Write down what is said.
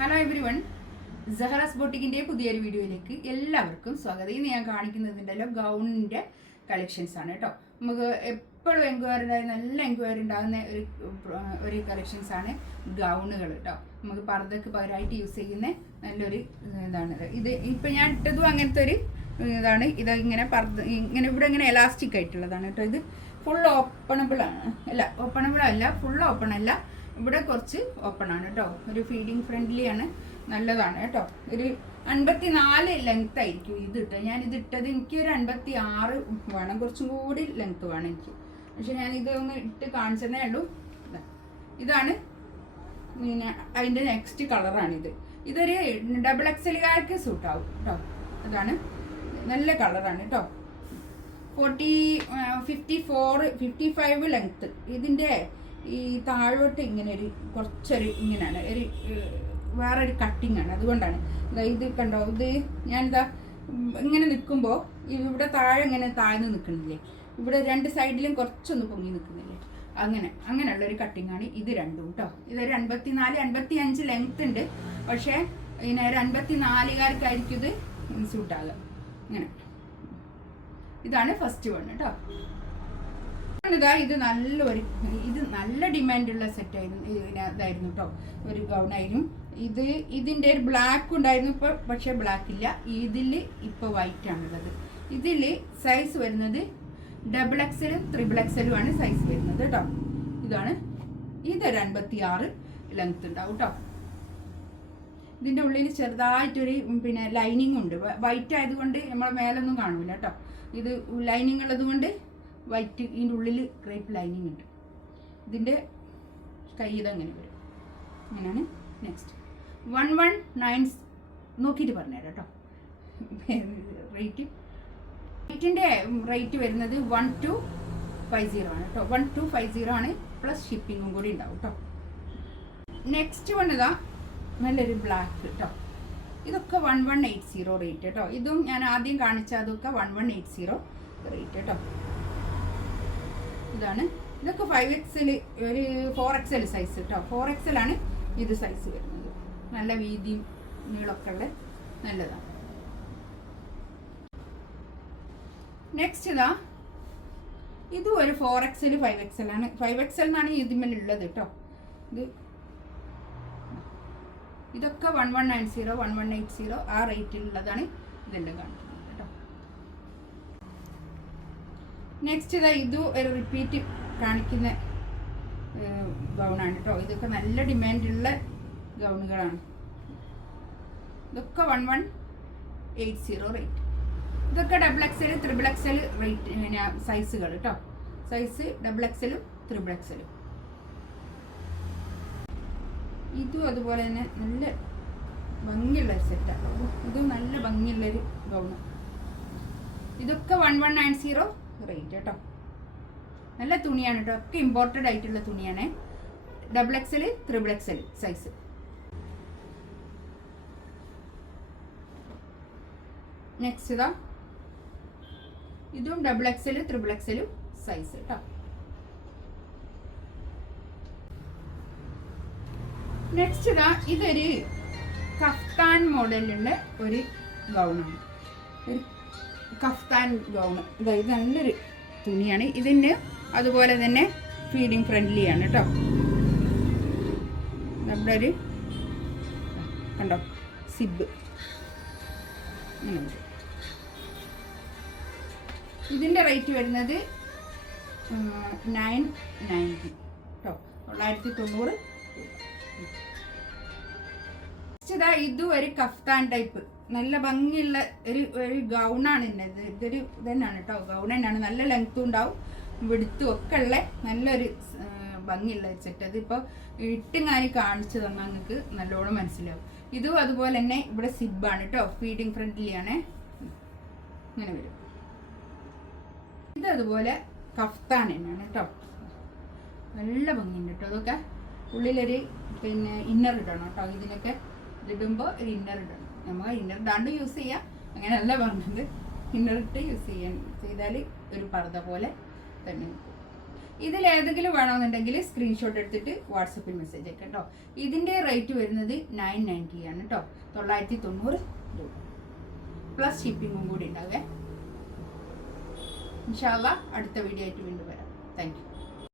Hello every one, സഹറാസ് ബോട്ടിക്കിൻ്റെ പുതിയൊരു വീഡിയോയിലേക്ക് എല്ലാവർക്കും സ്വാഗതം. ഇന്ന് ഞാൻ കാണിക്കുന്നതിൻ്റെ ഗൗണിൻ്റെ കളക്ഷൻസ് ആണ് കേട്ടോ. നമുക്ക് എപ്പോഴും എൻക്വയറി നല്ല എൻക്വയറി ഉണ്ടാകുന്ന ഒരു കളക്ഷൻസ് ആണ് ഗൗണുകൾ കേട്ടോ. നമുക്ക് പർദ്ദക്ക് പകരമായിട്ട് യൂസ് ചെയ്യുന്ന നല്ലൊരു ഇതാണ് ഇത്. ഇപ്പം ഞാൻ ഇട്ടതും അങ്ങനത്തെ ഒരു ഇതാണ്. ഇത് ഇങ്ങനെ ഇങ്ങനെ ഇവിടെ ഇങ്ങനെ എലാസ്റ്റിക് ആയിട്ടുള്ളതാണ് കേട്ടോ. ഇത് ഫുൾ ഓപ്പണബിൾ ആണ്, അല്ല ഓപ്പണബിൾ അല്ല, ഫുൾ ഓപ്പൺ അല്ല, ഇവിടെ കുറച്ച് ഓപ്പൺ ആണ് കേട്ടോ. ഒരു ഫീഡിങ് ഫ്രണ്ട്ലി ആണ്, നല്ലതാണ് കേട്ടോ. ഒരു 54 ലെങ്ത് ആയിരിക്കും ഇത് ഇട്ടത്. ഞാനിത് ഇട്ടത് എനിക്കൊരു 56 വേണം, കുറച്ചും കൂടി ലെങ്ത് വേണം എനിക്ക്. പക്ഷെ ഞാനിത് ഒന്ന് ഇട്ട് കാണിച്ചതേ ഉള്ളൂ. ഇതാണ് പിന്നെ അതിൻ്റെ നെക്സ്റ്റ് കളറാണിത്. ഇതൊരു XXLകാർക്ക് സൂട്ടാവും കേട്ടോ. അതാണ് നല്ല കളറാണ് കേട്ടോ. 55 ലെങ്ത്ത്. ഇതിൻ്റെ ഈ താഴോട്ട് ഇങ്ങനെ ഒരു കുറച്ചൊരു ഇങ്ങനെയാണ് ഒരു വേറൊരു കട്ടിങ് ആണ്, അതുകൊണ്ടാണ്. ഇത് കണ്ടോ, ഇത് ഞാനിതാ ഇങ്ങനെ നിൽക്കുമ്പോൾ ഇവിടെ താഴെ ഇങ്ങനെ താഴ്ന്ന് നിൽക്കുന്നില്ലേ, ഇവിടെ രണ്ട് സൈഡിലും കുറച്ചൊന്ന് പൊങ്ങി നിൽക്കുന്നില്ലേ, അങ്ങനെയുള്ളൊരു കട്ടിങ് ആണ് ഇത് രണ്ടും കേട്ടോ. ഇതൊരു 54-55 ലെങ്ത് ഉണ്ട്. പക്ഷേ പിന്നെ ഒരു 54കാർക്കായിരിക്കും ഇത് സൂട്ടാകുക. ഇങ്ങനെ ഇതാണ് ഫസ്റ്റ് വൺ കേട്ടോ. ഇത് നല്ല ഡിമാൻഡുള്ള സെറ്റായിരുന്നു, ഇതായിരുന്നു കേട്ടോ. ഒരു ഗൗണായിരുന്നു ഇത്. ഇതിൻ്റെ ഒരു ബ്ലാക്ക് ഉണ്ടായിരുന്നു ഇപ്പോൾ, പക്ഷേ ബ്ലാക്ക് ഇല്ല. ഇതിൽ ഇപ്പോൾ വൈറ്റ് ആണുള്ളത്. ഇതിൽ സൈസ് വരുന്നത് XXL, XXL ആണ് സൈസ് വരുന്നത് കേട്ടോ. ഇതാണ്. ഇതൊരു 56 ലെങ്ത് ഉണ്ടാവും കേട്ടോ. ഇതിൻ്റെ ഉള്ളിൽ ചെറുതായിട്ടൊരു പിന്നെ ലൈനിങ് ഉണ്ട്. വൈറ്റ് ആയതുകൊണ്ട് നമ്മളെ മേലൊന്നും കാണൂല കേട്ടോ. ഇത് ലൈനിങ് ഉള്ളത് കൊണ്ട് വൈറ്റ്, ഇതിൻ്റെ ഉള്ളിൽ ക്രേപ്പ് ലൈനിങ് ഉണ്ട്. ഇതിൻ്റെ കൈ ഇതങ്ങനെ വരും, അങ്ങനെയാണ്. നെക്സ്റ്റ് 119 നോക്കിയിട്ട് പറഞ്ഞുതരാം കേട്ടോ. റേറ്റിൻ്റെ റേറ്റ് വരുന്നത് 1250 ആണ് കേട്ടോ. 1250 ആണ്, പ്ലസ് ഷിപ്പിങ്ങും കൂടി ഉണ്ടാവും കേട്ടോ. നെക്സ്റ്റ് വൺ ഇതാ നല്ലൊരു ബ്ലാക്ക് കേട്ടോ. ഇതൊക്കെ 1180 റേറ്റ് കേട്ടോ. ഇതും ഞാൻ ആദ്യം കാണിച്ച അതൊക്കെ 1180 റേറ്റ് കേട്ടോ. ഇതാണ്. ഇതൊക്കെ 5XL, ഒരു 4XL സൈസ് കേട്ടോ. 4XL ആണ് ഇത് സൈസ് വരുന്നത്. നല്ല വീതിയും നീളമൊക്കെ ഉള്ള നല്ലതാണ്. നെക്സ്റ്റ് ഇതാ ഇതും ഒരു 4XL 5XL ആണ്. 5XL എന്നാണ് ഇതിന്മേലുള്ളത് കേട്ടോ. ഇതൊക്കെ 1190 1180 ആ റേറ്റിലുള്ളതാണ് ഇതെല്ലാം കാണിക്കുന്നത് കേട്ടോ. നെക്സ്റ്റ് ഇതാ ഇതും ഒരു റിപ്പീറ്റ് കാണിക്കുന്ന ഗൗണാണ് കേട്ടോ. ഇതൊക്കെ നല്ല ഡിമാൻഡുള്ള ഗൗണുകളാണ്. ഇതൊക്കെ 1180 റേറ്റ്. ഇതൊക്കെ XXL, XXL റേറ്റ് പിന്നെ സൈസുകൾ കേട്ടോ. Size XXL, XXL. ഇതും അതുപോലെ തന്നെ നല്ല ഭംഗിയുള്ളൊരു സെറ്റാണ്. ഇതും നല്ല ഭംഗിയുള്ളൊരു ഗൗണ്. ഇതൊക്കെ 1190 റേറ്റ് കേട്ടോ. നല്ല തുണിയാണ് കേട്ടോ. ഒക്കെ ഇമ്പോർട്ടഡ് ആയിട്ടുള്ള തുണിയാണ്. XXL, XXL size. നെക്സ്റ്റ് ഇതാ ഇതും XXL, XXL സൈസ് കേട്ടോ. നെക്സ്റ്റ് ഇതാ ഇതൊരു കഫ്താൻ മോഡലിൻ്റെ ഒരു ഗൗണാണ്. ഒരു കഫ്താൻ ഗൗണ്. ഇത് നല്ലൊരു തുണിയാണ്. ഇതിന് അതുപോലെ തന്നെ ഫീഡിങ് ഫ്രണ്ട്ലി ആണ് കേട്ടോ. നമ്മുടെ ഒരു കണ്ടോ സിബ്. ഇതിൻ്റെ റേറ്റ് വരുന്നത് 990 കേട്ടോ. 990. ഇതും ഒരു കഫ്താൻ ടൈപ്പ് നല്ല ഭംഗിയുള്ള ഒരു ഗൗണാണ് ഇന്നത്. ഇതൊരു ഇതന്നെയാണ് കേട്ടോ. ഗൗൺ തന്നെയാണ്. നല്ല ലെങ്ത്തും ഉണ്ടാവും, വെടുത്തും ഒക്കെ ഉള്ള നല്ലൊരു ഭംഗിയുള്ള സെറ്റ്. അതിപ്പോൾ ഇട്ടുങ്ങാനി കാണിച്ചു തന്നാൽ നിങ്ങൾക്ക് നല്ലോണം മനസ്സിലാവും. ഇതും അതുപോലെ തന്നെ ഇവിടെ സിബാണ് കേട്ടോ. ഫീഡിങ് ഫ്രണ്ട്ലി ആണ്. ഇങ്ങനെ വരും. ഇതതുപോലെ കഫ്താൻ തന്നെയാണ് കേട്ടോ. നല്ല ഭംഗിയുണ്ട് കേട്ടോ. അതൊക്കെ ഉള്ളിലൊരു പിന്നെ ഇന്നർ ഇടണം കേട്ടോ. ഇതിനൊക്കെ ഇതിടുമ്പോൾ ഒരു ഇന്നർ ഇടണം. നമ്മൾ ഇന്നർ ഇടാണ്ട് യൂസ് ചെയ്യാം, അങ്ങനെയല്ല പറഞ്ഞത്. ഇന്നർ ഇട്ട് യൂസ് ചെയ്താൽ ഒരു പർദ്ദ പോലെ തന്നെ. ഇതിലേതെങ്കിലും വേണമെന്നുണ്ടെങ്കിൽ സ്ക്രീൻഷോട്ട് എടുത്തിട്ട് വാട്സപ്പിൽ മെസ്സേജ് അയക്കാം കേട്ടോ. ഇതിൻ്റെ റേറ്റ് വരുന്നത് 990 ആണ് കേട്ടോ. 990 രൂപ പ്ലസ് ഷിപ്പിങ്ങും കൂടി ഉണ്ടാവേ. ഇൻഷാ അല്ലാഹ് അടുത്ത വീഡിയോ ആയിട്ട് വീണ്ടും വരാം. Thank you.